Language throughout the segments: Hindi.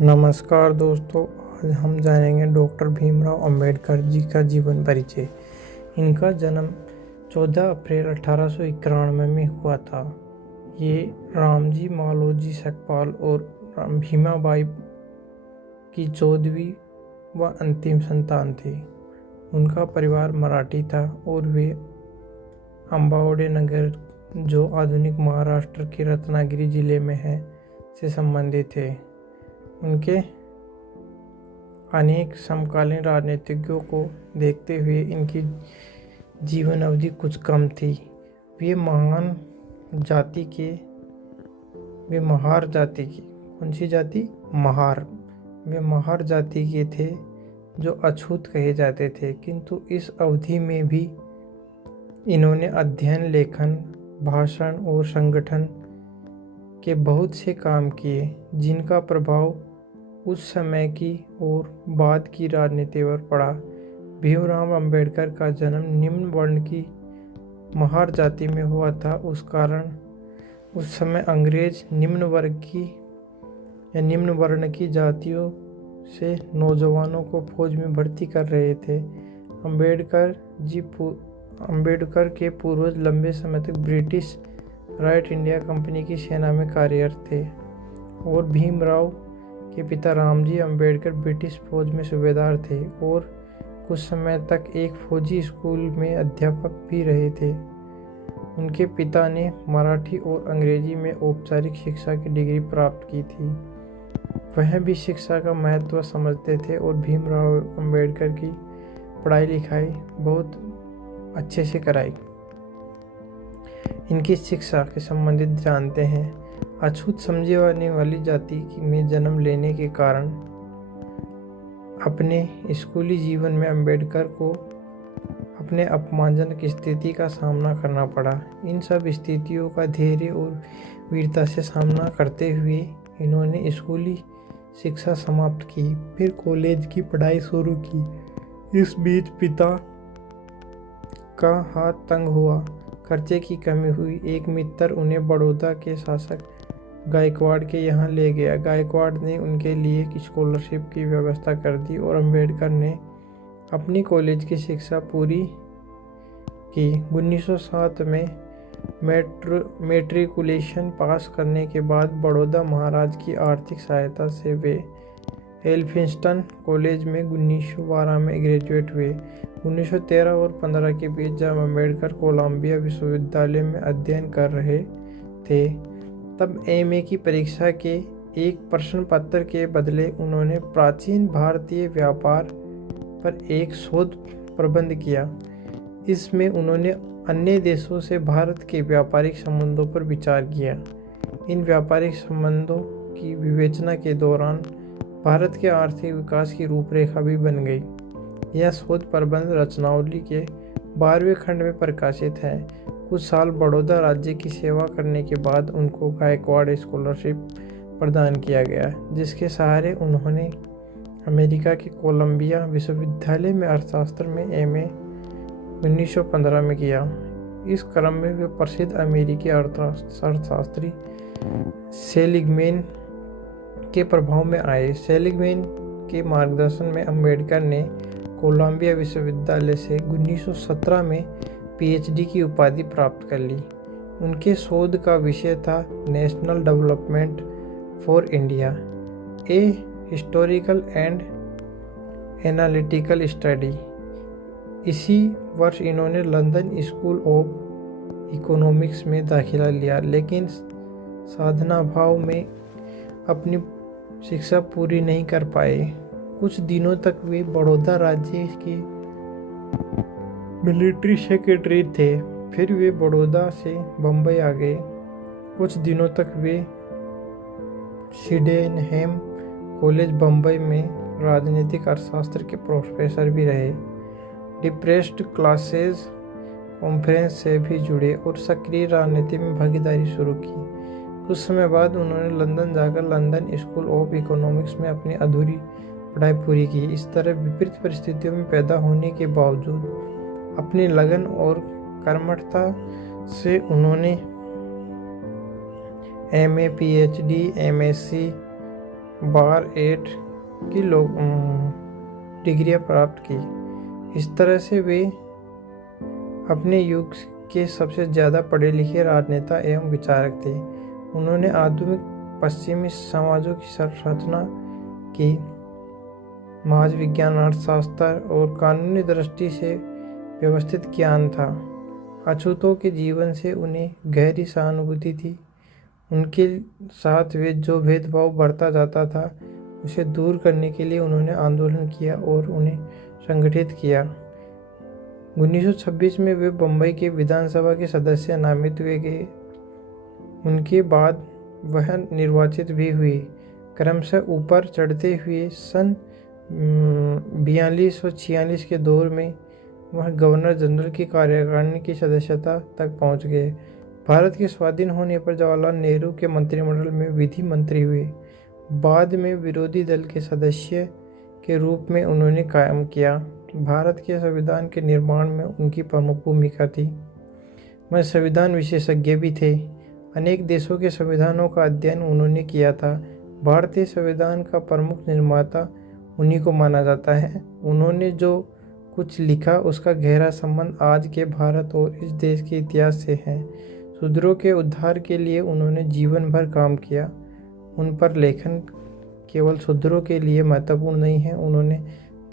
नमस्कार दोस्तों, आज हम जानेंगे डॉक्टर भीमराव अंबेडकर जी का जीवन परिचय। इनका जन्म 14 अप्रैल 1891 में हुआ था। ये रामजी मालोजी सकपाल और भीमाबाई की 14वीं व अंतिम संतान थे। उनका परिवार मराठी था और वे अंबावडे नगर, जो आधुनिक महाराष्ट्र के रत्नागिरी जिले में है, से संबंधित थे। उनके अनेक समकालीन राजनीतिज्ञों को देखते हुए इनकी जीवन अवधि कुछ कम थी। वे महार जाति के कौन सी जाति? महार। वे महार जाति के थे जो अछूत कहे जाते थे, किंतु इस अवधि में भी इन्होंने अध्ययन, लेखन, भाषण और संगठन के बहुत से काम किए, जिनका प्रभाव उस समय की और बाद की राजनीति पर पड़ा। भीमराव अंबेडकर का जन्म निम्न वर्ण की महार जाति में हुआ था। उस कारण उस समय अंग्रेज निम्न वर्ण की जातियों से नौजवानों को फौज में भर्ती कर रहे थे। अंबेडकर के पूर्वज लंबे समय तक ब्रिटिश राइट इंडिया कंपनी की सेना में कार्यरत थे और भीमराव के पिता रामजी अंबेडकर ब्रिटिश फौज में सूबेदार थे और कुछ समय तक एक फौजी स्कूल में अध्यापक भी रहे थे। उनके पिता ने मराठी और अंग्रेजी में औपचारिक शिक्षा की डिग्री प्राप्त की थी। वह भी शिक्षा का महत्व समझते थे और भीमराव अंबेडकर की पढ़ाई लिखाई बहुत अच्छे से कराई। इनकी शिक्षा के संबंधित जानते हैं। अछूत समझी जाने वाली जाति में जन्म लेने के कारण अपने स्कूली जीवन में अंबेडकर को अपने अपमानजनक स्थिति का सामना करना पड़ा। इन सब स्थितियों का धैर्य और वीरता से सामना करते हुए इन्होंने स्कूली शिक्षा समाप्त की, फिर कॉलेज की पढ़ाई शुरू की। इस बीच पिता का हाथ तंग हुआ, खर्चे की कमी हुई। एक मित्र उन्हें बड़ौदा के शासक गायकवाड़ के यहाँ ले गया। गायकवाड़ ने उनके लिए स्कॉलरशिप की व्यवस्था कर दी और अंबेडकर ने अपनी कॉलेज की शिक्षा पूरी की। 1907 में मैट्रिकुलेशन पास करने के बाद बड़ौदा महाराज की आर्थिक सहायता से वे एल्फिंस्टन कॉलेज में 1912 में ग्रेजुएट हुए। 1913 और 15 के बीच जब अंबेडकर कोलंबिया विश्वविद्यालय में अध्ययन कर रहे थे, तब एमए की परीक्षा के एक प्रश्न पत्र के बदले उन्होंने प्राचीन भारतीय व्यापार पर एक शोध प्रबंध किया। इसमें उन्होंने अन्य देशों से भारत के व्यापारिक संबंधों पर विचार किया। इन व्यापारिक संबंधों की विवेचना के दौरान भारत के आर्थिक विकास की रूपरेखा भी बन गई। यह शोध प्रबंध रचनावली के 12वें खंड में प्रकाशित है। कुछ साल बड़ौदा राज्य की सेवा करने के बाद उनको गायकवाड़ स्कॉलरशिप प्रदान किया गया, जिसके सहारे उन्होंने अमेरिका के कोलंबिया विश्वविद्यालय में अर्थशास्त्र में एमए 1915 में किया। इस क्रम में वे प्रसिद्ध अमेरिकी अर्थशास्त्री सेलिगमैन के प्रभाव में आए। सेलिगमैन के मार्गदर्शन में अंबेडकर ने कोलंबिया विश्वविद्यालय से 1917 में पीएचडी की उपाधि प्राप्त कर ली। उनके शोध का विषय था national development for India, a historical and analytical study. इसी वर्ष इन्होंने लंदन स्कूल ऑफ इकोनॉमिक्स में दाखिला लिया, लेकिन साधनाभाव में अपनी शिक्षा पूरी नहीं कर पाए। कुछ दिनों तक वे बड़ौदा राज्य के मिलिट्री सेक्रेटरी थे। फिर वे बड़ौदा से बम्बई आ गए। कुछ दिनों तक वे सिडेनहैम कॉलेज बम्बई में राजनीतिक अर्थशास्त्र के प्रोफेसर भी रहे। डिप्रेस्ड क्लासेस कॉन्फ्रेंस से भी जुड़े और सक्रिय राजनीति में भागीदारी शुरू की। कुछ समय बाद उन्होंने लंदन जाकर लंदन स्कूल ऑफ इकोनॉमिक्स में अपनी अधूरी पढ़ाई पूरी की। इस तरह विपरीत परिस्थितियों में पैदा होने के बावजूद अपनी लगन और कर्मठता से उन्होंने एमए, पीएचडी, एमएससी बार 8 की डिग्रियां प्राप्त की। इस तरह से वे अपने युग के सबसे ज़्यादा पढ़े लिखे राजनेता एवं विचारक थे। उन्होंने आधुनिक पश्चिमी समाजों की संरचना की, समाज विज्ञान, अर्थशास्त्र और कानूनी दृष्टि से व्यवस्थित ज्ञान था। अछूतों के जीवन से उन्हें गहरी सहानुभूति थी। उनके साथ वे जो भेदभाव बढ़ता जाता था उसे दूर करने के लिए उन्होंने आंदोलन किया और उन्हें संगठित किया। 1926 में वे बम्बई के विधानसभा के सदस्य नामित हुए गए। उनके बाद वह निर्वाचित भी हुए। क्रमशः ऊपर चढ़ते हुए सन 42 और 46 के दौर में वह गवर्नर जनरल की कार्यकारिणी की सदस्यता तक पहुंच गए। भारत के स्वाधीन होने पर जवाहरलाल नेहरू के मंत्रिमंडल में विधि मंत्री हुए। बाद में विरोधी दल के सदस्य के रूप में उन्होंने कायम किया। भारत के संविधान के निर्माण में उनकी प्रमुख भूमिका थी। वह संविधान विशेषज्ञ भी थे। अनेक देशों के संविधानों का अध्ययन उन्होंने किया था। भारतीय संविधान का प्रमुख निर्माता उन्हीं को माना जाता है। उन्होंने जो कुछ लिखा उसका गहरा संबंध आज के भारत और इस देश के इतिहास से है। शूद्रों के उद्धार के लिए उन्होंने जीवन भर काम किया। उन पर लेखन केवल शूद्रों के लिए महत्वपूर्ण नहीं है। उन्होंने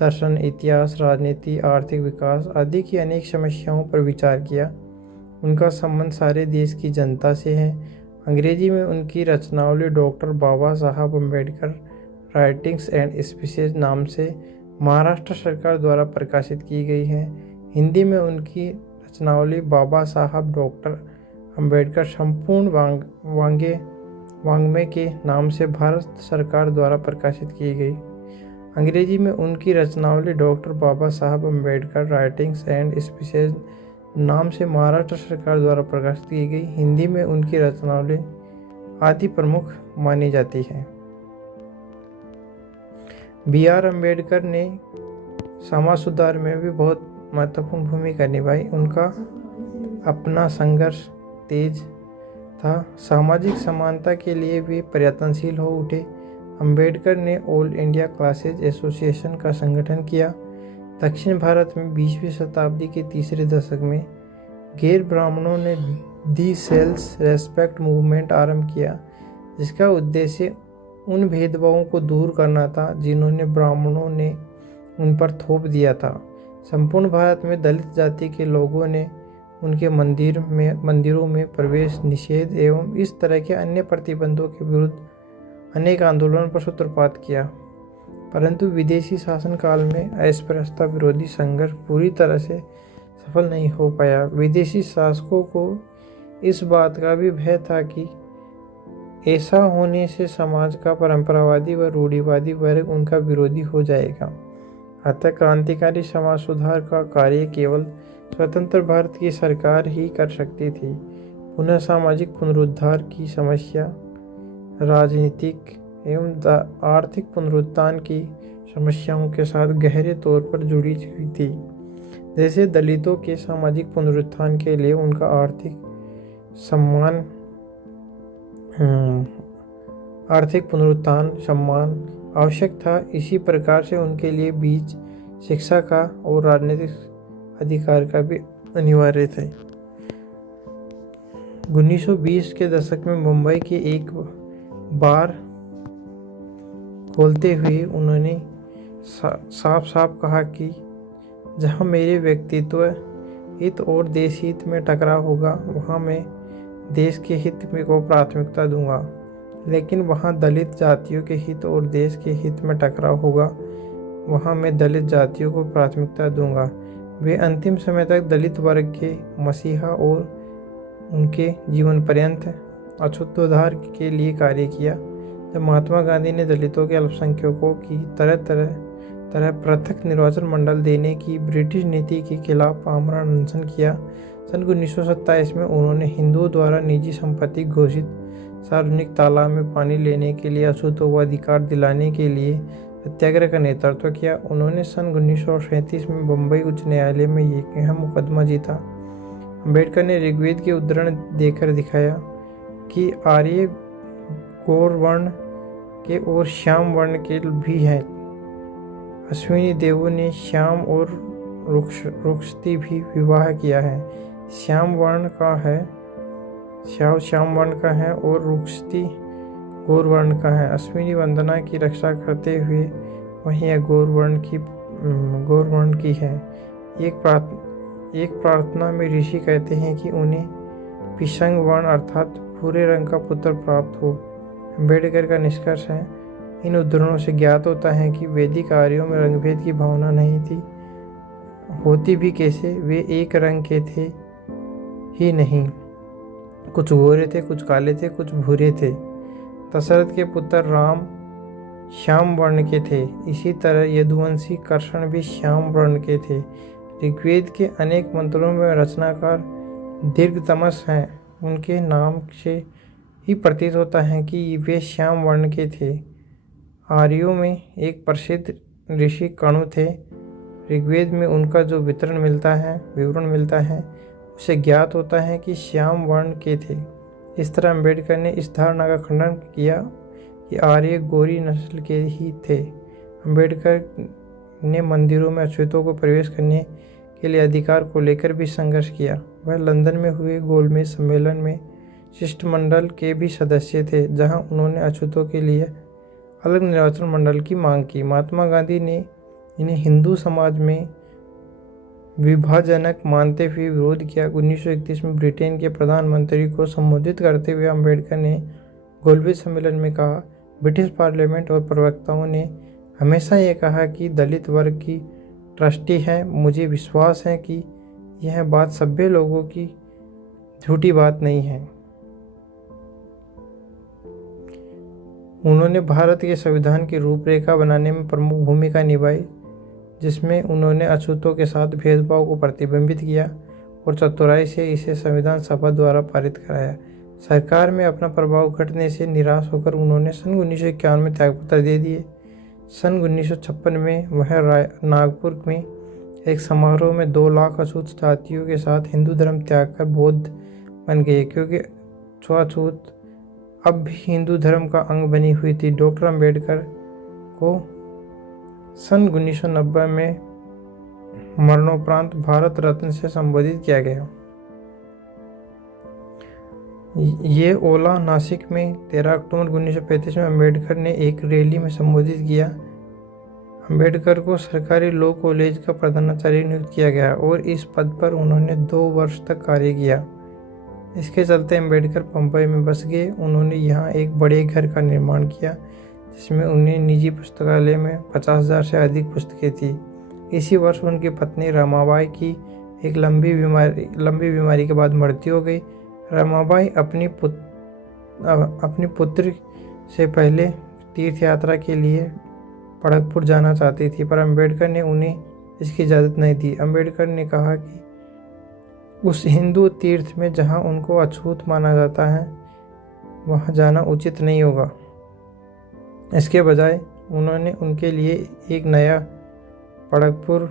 दर्शन, इतिहास, राजनीति, आर्थिक विकास आदि की अनेक समस्याओं पर विचार किया। उनका संबंध सारे देश की जनता से है। अंग्रेजी में उनकी रचनावली doctor Baba Saheb Ambedkar writings and speeches नाम से महाराष्ट्र सरकार द्वारा प्रकाशित की गई है। हिंदी में उनकी रचनावली बाबा साहब डॉक्टर अम्बेडकर संपूर्ण वाङ्मय के नाम से भारत सरकार द्वारा प्रकाशित की गई। अंग्रेजी में उनकी रचनावली doctor Baba Saheb Ambedkar writings and speeches नाम से महाराष्ट्र सरकार द्वारा प्रकाशित की गई। हिंदी में उनकी रचनावली आदि प्रमुख मानी जाती है। B.R. अम्बेडकर ने समाज सुधार में भी बहुत महत्वपूर्ण भूमिका निभाई। उनका अपना संघर्ष तेज था। सामाजिक समानता के लिए वे प्रयत्नशील हो उठे। अम्बेडकर ने ऑल इंडिया क्लासेज एसोसिएशन का संगठन किया। दक्षिण भारत में 20वीं शताब्दी के तीसरे दशक में गैर ब्राह्मणों ने दी सेल्स रेस्पेक्ट मूवमेंट आरंभ किया, जिसका उद्देश्य उन भेदभावों को दूर करना था जिन्होंने ब्राह्मणों ने उन पर थोप दिया था। संपूर्ण भारत में दलित जाति के लोगों ने उनके मंदिरों में प्रवेश निषेध एवं इस तरह के अन्य प्रतिबंधों के विरुद्ध अनेक आंदोलनों पर सूत्रपात किया, परंतु विदेशी शासन काल में अस्पृश्यता विरोधी संघर्ष पूरी तरह से सफल नहीं हो पाया। विदेशी शासकों को इस बात का भी भय था कि ऐसा होने से समाज का परंपरावादी व रूढ़िवादी वर्ग उनका विरोधी हो जाएगा। अतः क्रांतिकारी समाज सुधार का कार्य केवल स्वतंत्र भारत की सरकार ही कर सकती थी। पुनः सामाजिक पुनरुद्धार की समस्या राजनीतिक एवं आर्थिक पुनरुत्थान की समस्याओं के साथ गहरे तौर पर जुड़ी हुई थी। जैसे दलितों के सामाजिक पुनरुत्थान के लिए उनका आर्थिक पुनरुत्थान सम्मान आवश्यक था। इसी प्रकार से उनके लिए बीच शिक्षा का और राजनीतिक अधिकार का भी अनिवार्य थे। 1920 के दशक में मुंबई के एक बार खोलते हुए उन्होंने साफ साफ कहा कि जहां मेरे व्यक्तित्व हित और देश हित में टकराव होगा वहां मैं देश के हित में को प्राथमिकता दूंगा, लेकिन वहां दलित जातियों के हित और देश के हित में टकराव होगा वहां मैं दलित जातियों को प्राथमिकता दूंगा। वे अंतिम समय तक दलित वर्ग के मसीहा और उनके जीवन पर्यंत अछूतोद्धार के लिए कार्य किया। जब महात्मा गांधी ने दलितों के अल्पसंख्यकों की तरह पृथक निर्वाचन मंडल देने की ब्रिटिश नीति के खिलाफ आमरण अनशन किया, सन 1927 में उन्होंने हिंदुओं द्वारा निजी संपत्ति घोषित सार्वजनिक तालाब में पानी लेने के लिए अछूतों को अधिकार दिलाने के लिए सत्याग्रह का नेतृत्व किया। उन्होंने सन 1937 में बम्बई उच्च न्यायालय में यह मुकदमा जीता। अम्बेडकर ने ऋग्वेद के उद्धरण देकर दिखाया कि आर्य गौर वर्ण के और श्याम वर्ण के भी हैं। अश्विनी देवों ने श्याम और रुक्ष्ती भी विवाह किया है। श्याम वर्ण का है और रुक्ष्ती गौर वर्ण का है। अश्विनी वंदना की रक्षा करते हुए वहीं यह गौर वर्ण की है। एक प्रार्थना में ऋषि कहते हैं कि उन्हें पिशंग वर्ण अर्थात भूरे रंग का पुत्र प्राप्त हो। अम्बेडकर का निष्कर्ष है, इन उद्धरणों से ज्ञात होता है कि वैदिक आर्यों में रंगभेद की भावना नहीं थी, होती भी कैसे, वे एक रंग के थे ही नहीं, कुछ गोरे थे, कुछ काले थे, कुछ भूरे थे। दशरथ के पुत्र राम श्याम वर्ण के थे। इसी तरह यदुवंशी कृष्ण भी श्याम वर्ण के थे। ऋग्वेद के अनेक मंत्रों में रचनाकार दीर्घतमस हैं। उनके नाम से ही प्रतीत होता है कि वे श्याम वर्ण के थे। आर्यों में एक प्रसिद्ध ऋषि कणु थे। ऋग्वेद में उनका जो विवरण मिलता है उसे ज्ञात होता है कि श्याम वर्ण के थे। इस तरह अम्बेडकर ने इस धारणा का खंडन किया कि आर्य गोरी नस्ल के ही थे। अम्बेडकर ने मंदिरों में अछूतों को प्रवेश करने के लिए अधिकार को लेकर भी संघर्ष किया। वह लंदन में हुए गोलमेज सम्मेलन में शिष्टमंडल के भी सदस्य थे, जहां उन्होंने अछूतों के लिए अलग निर्वाचन मंडल की मांग की। महात्मा गांधी ने इन्हें हिंदू समाज में विभाजनक मानते हुए विरोध किया। 1931 में ब्रिटेन के प्रधानमंत्री को संबोधित करते हुए अम्बेडकर ने गोलमेज सम्मेलन में कहा, ब्रिटिश पार्लियामेंट और प्रवक्ताओं ने हमेशा ये कहा कि दलित वर्ग की ट्रस्टी है। मुझे विश्वास है कि यह बात सभ्य लोगों की झूठी बात नहीं है। उन्होंने भारत के संविधान की रूपरेखा बनाने में प्रमुख भूमिका निभाई, जिसमें उन्होंने अछूतों के साथ भेदभाव को प्रतिबिंबित किया और चतुराई से इसे संविधान सभा द्वारा पारित कराया। सरकार में अपना प्रभाव घटने से निराश होकर उन्होंने सन 1951 में त्यागपत्र दे दिए। सन 1956 में वह नागपुर में एक समारोह में 2 लाख अछूत जातियों के साथ हिंदू धर्म त्याग कर बौद्ध बन गए, क्योंकि छुआछूत अब भी हिंदू धर्म का अंग बनी हुई थी। डॉक्टर अम्बेडकर को सन 1990 में मरणोपरांत भारत रत्न से संबोधित किया गया। ये ओला नासिक में 13 अक्टूबर 1935 में अम्बेडकर ने एक रैली में संबोधित किया। अम्बेडकर को सरकारी लॉ कॉलेज का प्रधानाचार्य नियुक्त किया गया और इस पद पर उन्होंने 2 वर्ष तक कार्य किया। इसके चलते अम्बेडकर बम्बई में बस गए। उन्होंने यहाँ एक बड़े घर का निर्माण किया, जिसमें उन्हें निजी पुस्तकालय में 50,000 से अधिक पुस्तकें थी। इसी वर्ष उनकी पत्नी रमाबाई की एक लंबी बीमारी के बाद मृत्यु हो गई। रमाबाई अपनी पुत्री से पहले तीर्थ यात्रा के लिए खड़गपुर जाना चाहती थी, पर अम्बेडकर ने उन्हें इसकी इजाज़त नहीं दी। अम्बेडकर ने कहा कि उस हिंदू तीर्थ में जहां उनको अछूत माना जाता है वहां जाना उचित नहीं होगा। इसके बजाय उन्होंने उनके लिए एक नया खड़गपुर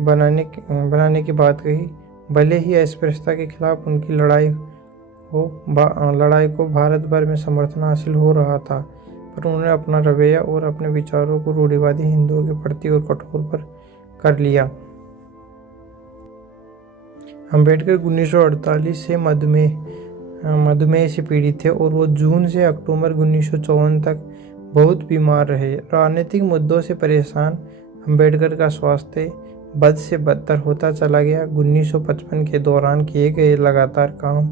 बनाने की बात कही। भले ही अस्पृश्यता के खिलाफ उनकी लड़ाई को भारत भर में समर्थन हासिल हो रहा था, पर उन्होंने अपना रवैया और अपने विचारों को रूढ़िवादी हिंदुओं के प्रति और कठोर पर कर लिया। अम्बेडकर 1948 से मधुमेह से पीड़ित थे और वो जून से अक्टूबर 1954 तक बहुत बीमार रहे। राजनीतिक मुद्दों से परेशान अम्बेडकर का स्वास्थ्य बद से बदतर होता चला गया। 1955 के दौरान किए गए लगातार काम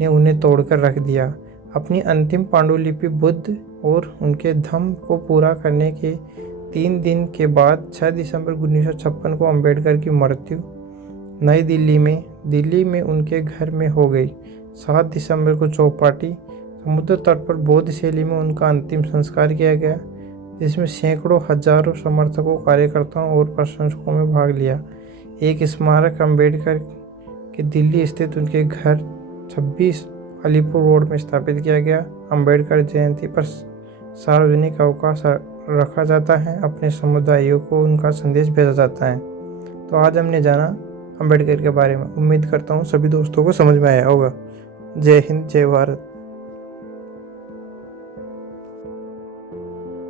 ने उन्हें तोड़कर रख दिया। अपनी अंतिम पांडुलिपि बुद्ध और उनके धम्म को पूरा करने के 3 दिन के बाद 6 दिसंबर 1956 को अम्बेडकर की मृत्यु नई दिल्ली में उनके घर में हो गई। 7 दिसंबर को चौपाटी समुद्र तट पर बौद्ध शैली में उनका अंतिम संस्कार किया गया, जिसमें सैकड़ों हजारों समर्थकों, कार्यकर्ताओं और प्रशंसकों में भाग लिया। एक स्मारक अम्बेडकर के दिल्ली स्थित उनके घर 26 अलीपुर रोड में स्थापित किया गया। अम्बेडकर जयंती पर सार्वजनिक अवकाश रखा जाता है, अपने समुदायों को उनका संदेश भेजा जाता है। तो आज हमने जाना अम्बेडकर के बारे में। उम्मीद करता हूँ सभी दोस्तों को समझ में आया होगा। जय हिंद, जय भारत।